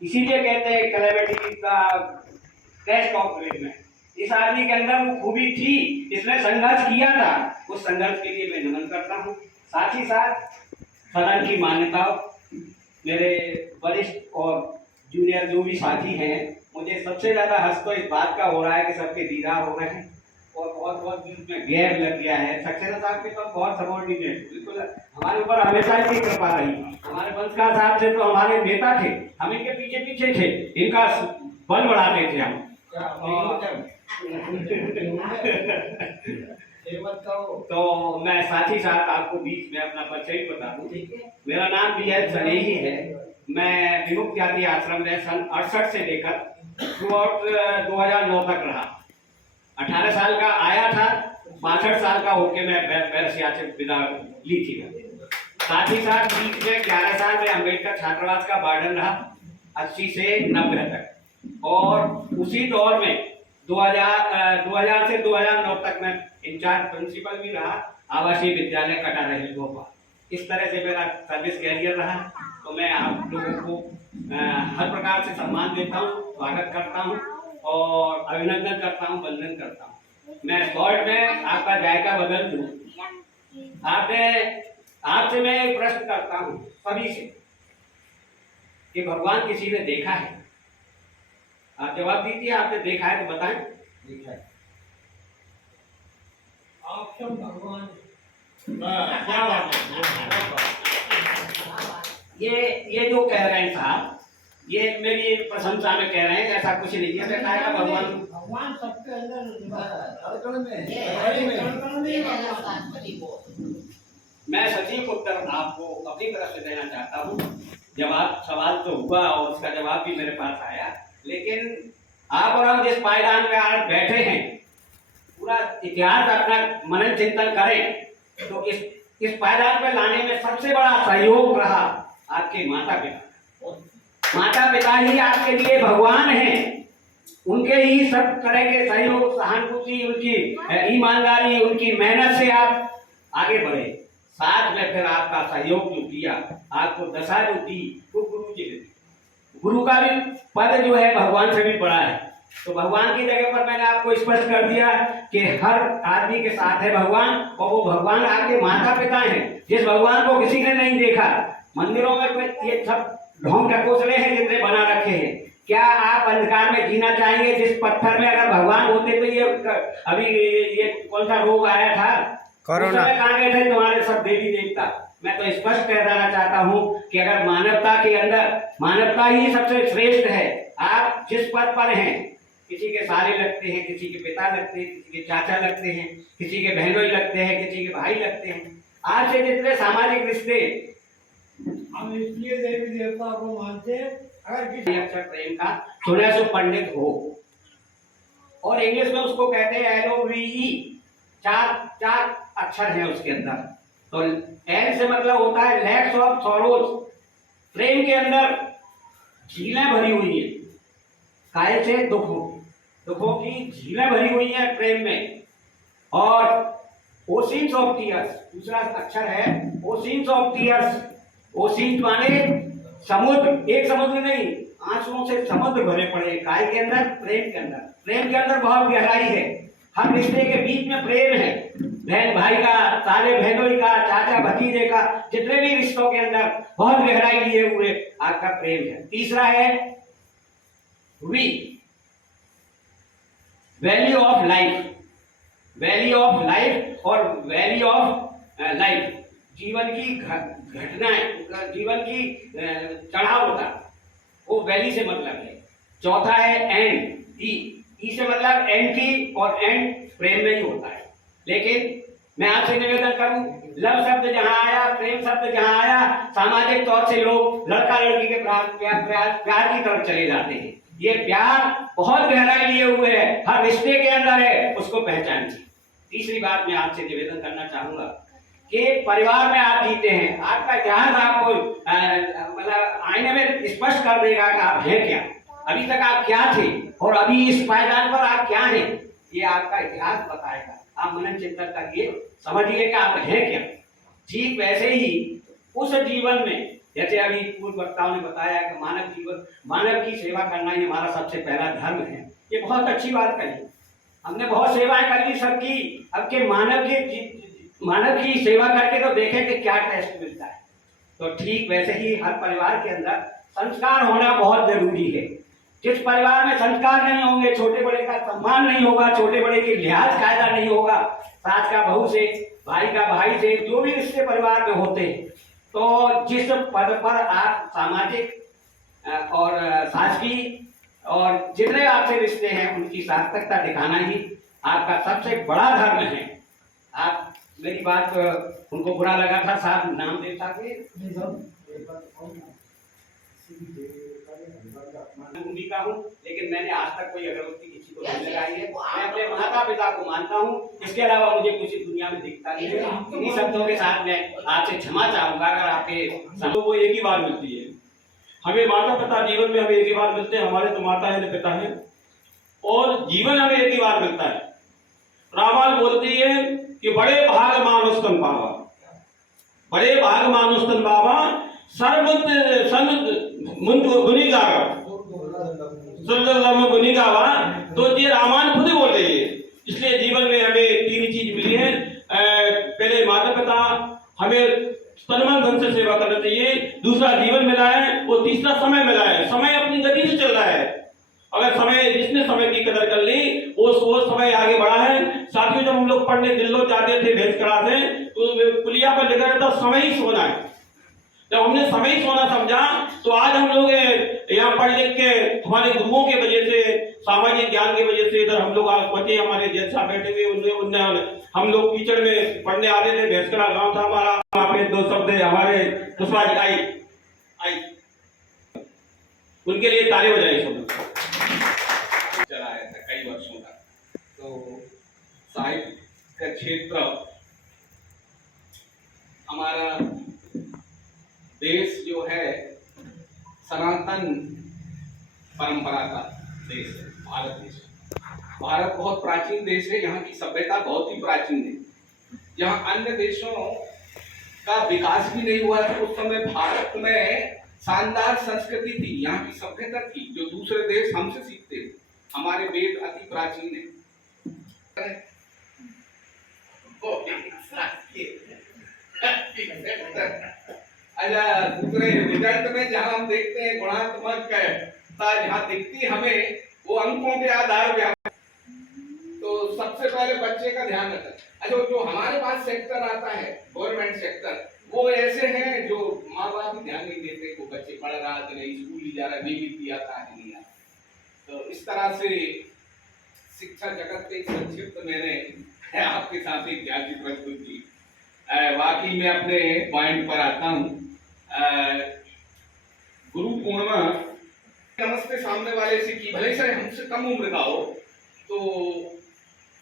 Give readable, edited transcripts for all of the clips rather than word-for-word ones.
इसीलिए कहते हैं कैलेमिटी का टेस्ट ऑफ ग्रेटनेस। इस आदमी के अंदर वो खूबी थी, इसने संघर्ष किया था, उस संघर्ष के लिए मैं नमन करता हूँ। साथ ही साथ सदन की मान्यताओं, मेरे वरिष्ठ और जूनियर जो भी साथी हैं, मुझे सबसे ज़्यादा हर्ष तो इस बात का हो रहा है कि सबके दीदार हो रहे हैं और बहुत बहुत बीच में गैप लग गया है। सक्सेना साहब के तो बहुत सबॉर्डिनेट, बिल्कुल हमारे ऊपर हमेशा ही कृपा रही। हमारे वंशकार साहब से तो हमारे नेता थे, हम इनके पीछे पीछे थे, इनका बल बढ़ाते थे हम। तो मैं साथ ही साथ आपको बीच में अपना परिचय बता दूं। मेरा नाम BL सनेही है। मैं विमुक्त जाति आश्रम में सन 68 से लेकर थ्रू आउट 2009 तक रहा। 18 साल का आया था, 62 साल का होके मैं पैरसिया से विदा ली थी। साथ ही साथ बीच में 11 साल में अम्बेडकर छात्रावास का वार्डन रहा, 80 से 90 तक। और उसी दौर में 2000 से 2009 तक मैं इंचार्ज प्रिंसिपल भी रहा, आवासीय विद्यालय कटारा हिल भोपाल। इस तरह से मेरा सर्विस कैरियर रहा। तो मैं आप लोगों को हर प्रकार से सम्मान देता हूँ, स्वागत करता हूँ और अभिनंदन करता हूँ, वंदन करता हूँ। मैं शॉर्ट में आपका जायका बदल दूँ। आपसे मैं एक प्रश्न करता हूँ सभी से कि भगवान किसी ने देखा है? आप जवाब दीजिए। आपने देखा है तो बताएं। देखा है आप सब भगवान। ये जो कह रहे हैं साहब, ये मेरी प्रशंसा में कह रहे हैं, ऐसा कुछ नहीं है। देखा है भगवान सबके अंदर। मैं सचिव उत्तर आपको अपनी तरफ से देना चाहता हूँ। जवाब सवाल तो हुआ और उसका जवाब भी मेरे पास आया, लेकिन आप और हम जिस पायदान पे आज बैठे हैं, पूरा इतिहास अपना मनन चिंतन करें तो इस पायदान पे लाने में सबसे बड़ा सहयोग रहा आपके माता पिता। माता पिता ही आपके लिए भगवान हैं। उनके ही सब तरह के सहयोग, सहानुभूति, उनकी ईमानदारी, उनकी मेहनत से आप आगे बढ़े। साथ में फिर आपका सहयोग जो किया, आपको दशा जो दी, वो गुरु जी ने दी। गुरु का भी पद जो है भगवान से भी बड़ा है। तो भगवान की जगह पर मैंने आपको स्पष्ट कर दिया कि हर आदमी के साथ है भगवान, और वो भगवान आपके माता पिता हैं। जिस भगवान को किसी ने नहीं देखा, मंदिरों में ये सब ढोंग ढकोसले हैं जितने बना रखे हैं। क्या आप अंधकार में जीना चाहेंगे? जिस पत्थर में अगर भगवान होते तो ये अभी ये कौन सा रोग आया था, कोरोना, कहाँ गए थे तुम्हारे सब देवी देवता? मैं तो स्पष्ट कह देना चाहता हूँ कि अगर मानवता के अंदर मानवता ही सबसे श्रेष्ठ है। आप जिस पद पर हैं, किसी के साले लगते हैं, किसी के पिता लगते हैं, किसी के चाचा लगते हैं, किसी के बहनोई लगते हैं, किसी के भाई लगते हैं। आज से जितने सामाजिक रिश्ते हम इसलिए देवी देवता को मानते हैं, अगर किसी अक्षर प्रेम का 1600 पंडित हो, और इंग्लिश में उसको कहते हैं LOVE, चार अक्षर है उसके अंदर। तो L से मतलब होता है लैक्स ऑफ सॉरोज। प्रेम के अंदर झीलें भरी हुई है, काय से दुखों की झीलें भरी हुई है प्रेम में। और ओशिन्स ऑफ टीयर्स दूसरा अक्षर है, ओशिन्स ऑफ टीयर्स। ओशिन्स माने समुद्र, एक समुद्र नहीं, आंसुओं से समुद्र भरे पड़े काय के अंदर, प्रेम के अंदर। प्रेम के अंदर बहुत गहराई है। हर रिश्ते के बीच में प्रेम है, बहन भाई का, साले बहनोई का, चाचा भतीजे का, जितने भी रिश्तों के अंदर बहुत गहराई लिए हुए आपका प्रेम है। तीसरा है value of life. Value of life और वैल्यू ऑफ लाइफ, जीवन की घटनाएं, जीवन की चढ़ाव होता, वो वैल्यू से मतलब है। चौथा है एंड, ई से मतलब एंड की, और एंड प्रेम में ही होता है। लेकिन मैं आपसे निवेदन करूं, लव शब्द जहां आया, प्रेम शब्द जहां आया, सामाजिक तौर से लोग लड़का लड़की के प्यार की तरफ चले जाते हैं। ये प्यार बहुत गहराई लिए हुए है, हर रिश्ते के अंदर है, उसको पहचानिए। तीसरी बात मैं आपसे निवेदन करना चाहूंगा कि परिवार में आप जीते हैं, आपका इतिहास आपको मतलब आईने में स्पष्ट कर देगा कि आप हैं क्या, अभी तक आप क्या थे और अभी इस पायदान पर आप क्या हैं, ये आपका इतिहास बताएगा। आप मनन चिंतन करिए, समझिए कि आप हैं क्या। ठीक वैसे ही उस जीवन में जैसे अभी पूर्व वक्ताओं ने बताया कि मानव की सेवा करना ही हमारा सबसे पहला धर्म है। ये बहुत अच्छी बात कही। हमने बहुत सेवाएं कर ली सबकी। अब के मानव की सेवा करके तो देखें कि क्या टेस्ट मिलता है। तो ठीक वैसे ही हर परिवार के अंदर संस्कार होना बहुत जरूरी है। जिस परिवार में संस्कार नहीं होंगे, छोटे बड़े का सम्मान नहीं होगा, छोटे बड़े की लिहाज कायदा नहीं होगा, सास का बहू से, भाई का भाई से, जो भी रिश्ते परिवार में होते हैं, तो जिस पद पर आप सामाजिक और शासकीय और जितने आपसे रिश्ते हैं उनकी सार्थकता दिखाना ही आपका सबसे बड़ा धर्म है। आप मेरी बात उनको बुरा लगा था, साहब नामदेव साहब भूमिका हूँ, लेकिन मैंने आज तक कोई अगरबत्ती किसी को नहीं लगाई है। मैं अपने माता पिता को मानता हूँ, इसके अलावा मुझे कुछ दुनिया में दिखता नहीं है। इन्हीं शब्दों के साथ मैं आपसे क्षमा चाहूंगा अगर आपके वो एक ही बार मिलती है। हमें माता पिता जीवन में हमें एक ही बार मिलते हैं, हमारे तो माता है पिता है, और जीवन हमें एक ही बार मिलता है। रामायण बोलती है कि बड़े भाग मानुस्तन बाबा, बड़े भाग मानुस्तन बाबा गुनिगावा। तो ये रामायण खुद बोल रही है। इसलिए जीवन में हमें तीन चीज मिली है। पहले माता पिता, हमें तन धन से सेवा करना चाहिए। दूसरा जीवन मिला है, और तीसरा समय मिला है। समय अपनी गति से चल रहा है। अगर समय, जिसने समय की कदर कर ली वो समय आगे बढ़ा है। साथियों, जब हम लोग पढ़ने दिल्लो जाते थे भेजकड़ा से, तो पुलिया पर लिखा रहता समय ही सोना है। जब हमने समय ही सोना समझा, तो आज हम लोग यहाँ पढ़ लिख के हमारे गुरुओं के वजह से, सामाजिक ज्ञान की वजह से इधर हम लोग आज बच्चे हमारे जैसा बैठे हुए उन्हें हम लोग कीचड़ में पढ़ने आते थे। भेजकड़ा गांव था हमारा। वहाँ पे दो शब्द हमारे पुष्पाजी आई उनके लिए ताली बजाई सब चला है था कई वर्षों तक। तो साहित्य का क्षेत्र, हमारा देश जो है सनातन परंपरा का देश है, भारत देश। भारत बहुत प्राचीन देश है, यहाँ की सभ्यता बहुत ही प्राचीन है। यहाँ अन्य देशों का विकास भी नहीं हुआ था उस समय भारत में शानदार संस्कृति थी, यहाँ की सभ्यता थी, जो दूसरे देश हमसे सीखते थे। हमारे वेद अति प्राचीन है। अच्छा, दूसरे रिजल्ट में जहाँ हम देखते हैं गुणात्मकता जहाँ दिखती हमें, वो अंकों के आधार पे। तो सबसे पहले बच्चे का ध्यान रखना। अच्छा, जो हमारे पास सेक्टर आता है गवर्नमेंट सेक्टर, वो ऐसे हैं जो माँ बाप भी ध्यान नहीं देते, वो बच्चे पढ़ रहा है नहीं, स्कूल ही जा रहा है, नहीं आता है नहीं आता। तो इस तरह से शिक्षा जगत के संक्षिप्त मैंने आपके साथ एक ज्ञान प्रस्तुत की। बाकी मैं अपने पॉइंट पर आता हूँ। गुरु पूर्णिमा नमस्ते सामने वाले से की, भले से हमसे कम उम्र का हो, तो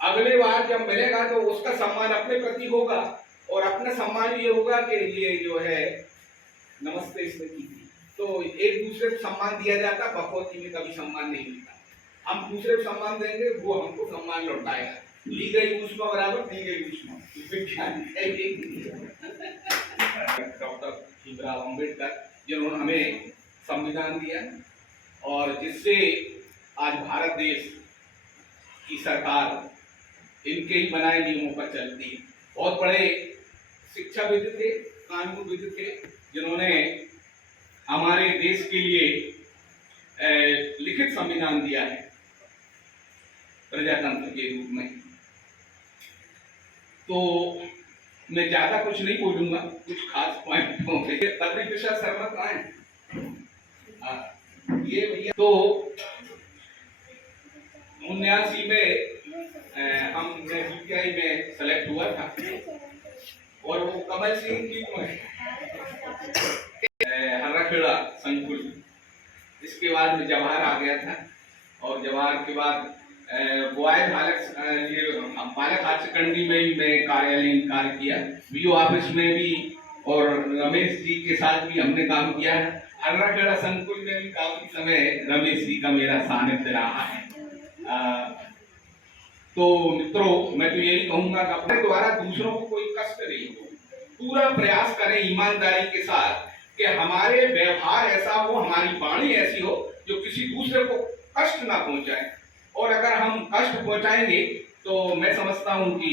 अगले बार जब मिलेगा तो उसका सम्मान अपने प्रति होगा, और अपना सम्मान ये होगा कि ये जो है नमस्ते इसने की थी। तो एक दूसरे को सम्मान दिया जाता, भगवती में कभी सम्मान नहीं मिलता। हम दूसरे को सम्मान देंगे, वो हमको सम्मान लौटाएगा। ली गई ऊष्मा बराबर दी गई ऊष्मा। डॉक्टर भीमराव अम्बेडकर, जिन्होंने हमें संविधान दिया और जिससे आज भारत देश की सरकार इनके ही बनाए नियमों पर चलती है। बहुत बड़े शिक्षाविद थे, कानूनविद थे, जिन्होंने हमारे देश के लिए लिखित संविधान दिया है प्रजातंत्र के रूप में। तो मैं ज्यादा कुछ नहीं बोलूंगा, कुछ खास पॉइंट होंगे। तभी विषय सहमत आए ये भैया। तो 79 में हम बीपीआई में सेलेक्ट हुआ था, और वो कमल सिंह की हर्राखेड़ा संकुल। इसके बाद में जवाहर आ गया था, और जवाहर के बाद बॉयज बालक हायर सेकेंडरी में भी मैं कार्यालय कार्य किया, बीओ ऑफिस में भी, और रमेश जी के साथ भी हमने काम किया है। हर्राखेड़ा संकुल में भी काफी समय रमेश जी का मेरा सानिध्य रहा है। तो मित्रों, मैं तो यही कहूंगा कि अपने द्वारा दूसरों को कोई कष्ट नहीं हो, पूरा प्रयास करें ईमानदारी के साथ कि हमारे व्यवहार ऐसा हो, हमारी वाणी ऐसी हो जो किसी दूसरे को कष्ट ना पहुंचाए। और अगर हम कष्ट पहुंचाएंगे तो मैं समझता हूं कि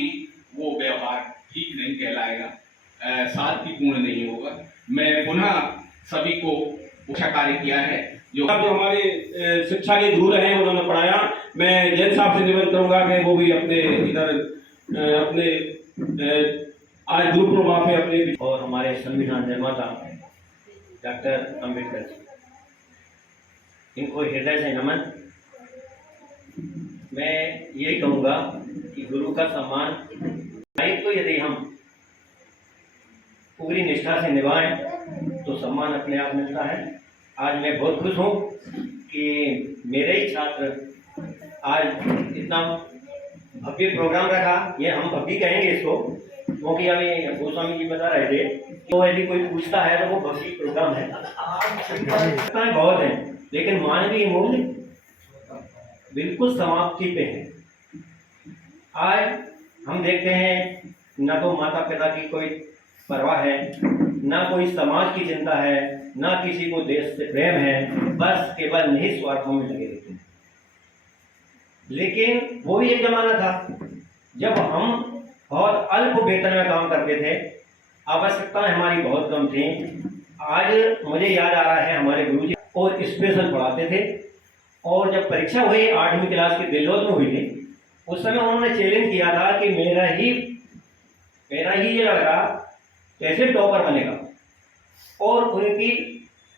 वो व्यवहार ठीक नहीं कहलाएगा, सादगीपूर्ण नहीं होगा। मैं पुनः सभी को अच्छा कार्य किया है जो हमारे शिक्षा के गुरु रहे उन्होंने पढ़ाया। मैं जैन साहब से निवेदन करूंगा कि वो भी अपने इधर अपने आज गुरु पूर्णिमा पे अपने और हमारे संविधान निर्माता डॉक्टर अंबेडकर जी, इनको हृदय से नमन। मैं यही कहूँगा कि गुरु का सम्मान दायित्व यदि हम पूरी निष्ठा से निभाएं तो सम्मान अपने आप मिलता है। आज मैं बहुत खुश हूँ कि मेरे ही छात्र आज इतना भव्य प्रोग्राम रखा। ये हम भव्य कहेंगे इसको, क्योंकि अभी गोस्वामी जी बता रहे थे तो यदि कोई पूछता है तो वो भव्य प्रोग्राम है। बहुत है, लेकिन मानवीय मूल्य बिल्कुल समाप्ति पे है। आज हम देखते हैं न तो माता पिता की कोई परवाह है, ना कोई समाज की चिंता है, ना किसी को देश से प्रेम है, बस केवल निहित स्वार्थों में लगे रहते हैं। लेकिन वो भी एक जमाना था जब हम बहुत अल्प वेतन में काम करते थे, आवश्यकताएं हमारी बहुत कम थी। आज मुझे याद आ रहा है हमारे गुरुजी और स्पेशल पढ़ाते थे, और जब परीक्षा हुई 8वीं क्लास की दिल्लोद में हुई थी, उस समय उन्होंने चैलेंज किया था कि मेरा ही ये लड़का कैसे टॉपर बनेगा, और उनकी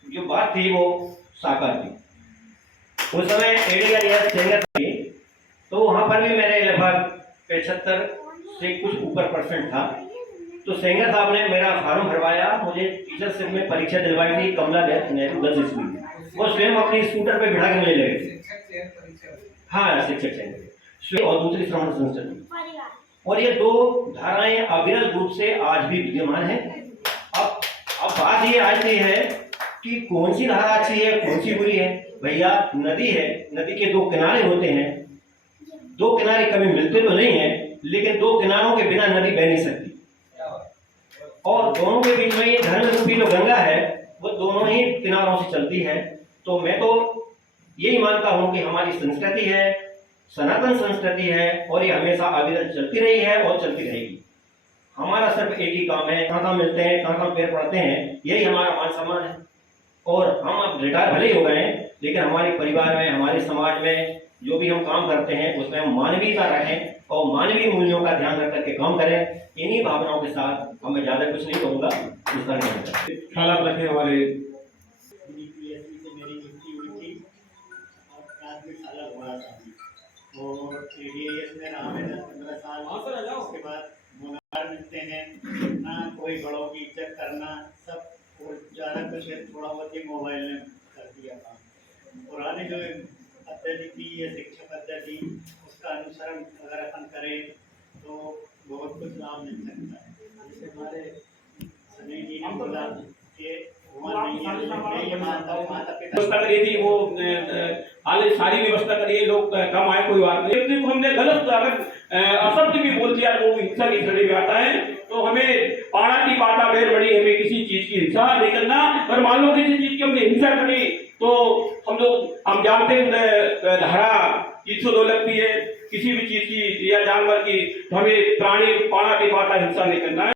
जो बात थी वो साकार थी। उस समय ADIS सिंगर थी, तो वहाँ पर भी मेरे लगभग 75 से कुछ ऊपर % था। तो सेंगर साहब ने मेरा फार्म भरवाया, मुझे टीचरशिप में परीक्षा दिलवाई थी कमला नेहरू गर्ल्स स्कूल में। वो स्वयं अपनी स्कूटर पे बिठा के मुझे ले गए थे। हाँ, शिक्षक चयन और दूसरी श्रवण संस्कृति, और ये 2 धाराएं अविरल रूप से आज भी विद्यमान है। अब बात ये आती है कि कौन सी धारा अच्छी है, कौन सी बुरी है। भैया नदी है, नदी के 2 किनारे होते हैं, 2 किनारे कभी मिलते तो नहीं है, लेकिन 2 किनारों के बिना नदी बह नहीं सकती। और दोनों के बीच में ये धर्म रूपी जो गंगा है वो दोनों ही किनारों से चलती है। तो मैं तो यही मानता हूँ कि हमारी संस्कृति है, सनातन संस्कृति है, और ये हमेशा अविरल चलती रही है और चलती रहेगी। हमारा सिर्फ एक ही काम है, कहाँ मिलते हैं, कहाँ पैर पड़ते हैं, यही हमारा मान सम्मान है। और हम अब रिटायर भले ही हो गए हैं, लेकिन हमारे परिवार में, हमारे समाज में जो भी हम काम करते हैं उसमें हम मानवीयता रखें और मानवीय मूल्यों का ध्यान रख करके काम करें। इन्हीं भावनाओं के साथ मैं ज़्यादा कुछ नहीं कहूँगा। ख्याल रखें हमारे मेरी नियुक्ति हुई थी और प्राथमिक शाला हुआ था, और ADIS में रहा मैं 10-15 साल। उसके बाद मुनार मिलते हैं ना, कोई बड़ों की इज्जत करना, सब और ज़्यादा कुछ थोड़ा बहुत ही मोबाइल में कर दिया था। पुरानी जो पद्धति थी या शिक्षा पद्धति, उसका अनुसरण अगर अपन करें तो बहुत कुछ लाभ मिल सकता है। जैसे हमारे सनी जी ने बोला कि व्यवस्था करी थी, वो हाल सारी व्यवस्था करी है, लोग कम आए कोई बात नहीं। तो हमने गलत अगर अशब्द भी बोल दिया तो हिंसा की श्रेणी में आता है। तो हमें पाड़ा की पाटा बेर बड़ी, हमें किसी चीज की हिंसा नहीं करना। और मान लो किसी चीज की हमने हिंसा करी तो हम जानते हैं धारा 302 लगती है किसी भी चीज की या जानवर की, तो हमें प्राणी पाड़ा की पाटा हिंसा नहीं करना है।